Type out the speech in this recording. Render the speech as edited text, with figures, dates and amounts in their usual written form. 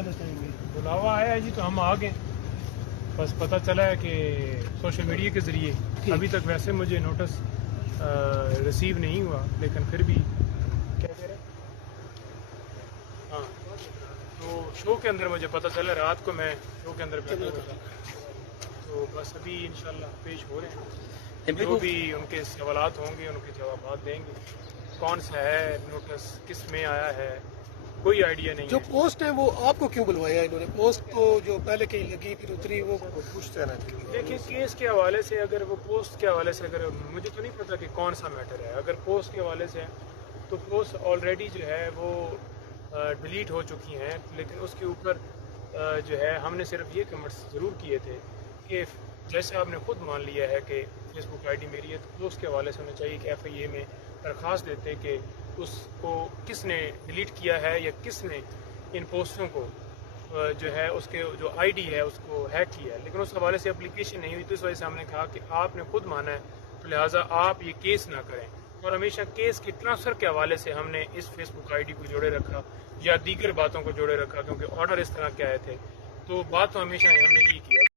कहना चाहेंगे? बुलावा आया है जी तो हम आ गए, बस पता चला है कि सोशल मीडिया के ज़रिए, अभी तक वैसे मुझे नोटिस रिसीव नहीं हुआ, लेकिन फिर भी क्या कह रहे हैं, हाँ तो शो के अंदर मुझे पता चला, रात को मैं शो के अंदर बैठा हुआ था, तो बस अभी इंशाल्लाह पेश हो रहे हैं, जो भी उनके सवालात होंगे उनके जवाब देंगे। कौन सा है नोटिस, किस में आया है, कोई आइडिया नहीं जो है। पोस्ट है वो आपको क्यों बुलवाया इन्होंने? पोस्ट तो जो पहले कहीं लगी फिर उतरी, वो पूछते रहना चाहिए। देखिए केस के हवाले से, अगर वो पोस्ट के हवाले से, अगर मुझे तो नहीं पता कि कौन सा मैटर है, अगर पोस्ट के हवाले से है तो पोस्ट ऑलरेडी जो है वो डिलीट हो चुकी हैं, लेकिन उसके ऊपर जो है हमने सिर्फ ये कमेंट्स ज़रूर किए थे कि जैसे आपने खुद मान लिया है कि फेसबुक आईडी मेरी है, तो पोस्ट के हवाले से होना चाहिए कि FIA में दरख्वास्त देते कि उसको किसने डिलीट किया है या किसने इन पोस्टों को जो है उसके जो आईडी है उसको हैक किया है, लेकिन उस हवाले से एप्लीकेशन नहीं हुई, तो इस वजह से हमने कहा कि आपने खुद माना है तो लिहाजा आप ये केस ना करें, और हमेशा केस के ट्रांसफ़र के हवाले से हमने इस फेसबुक आईडी को जोड़े रखा या दीगर बातों को जोड़े रखा, क्योंकि ऑर्डर इस तरह के आए थे, तो बात तो हमेशा हमने यही किया।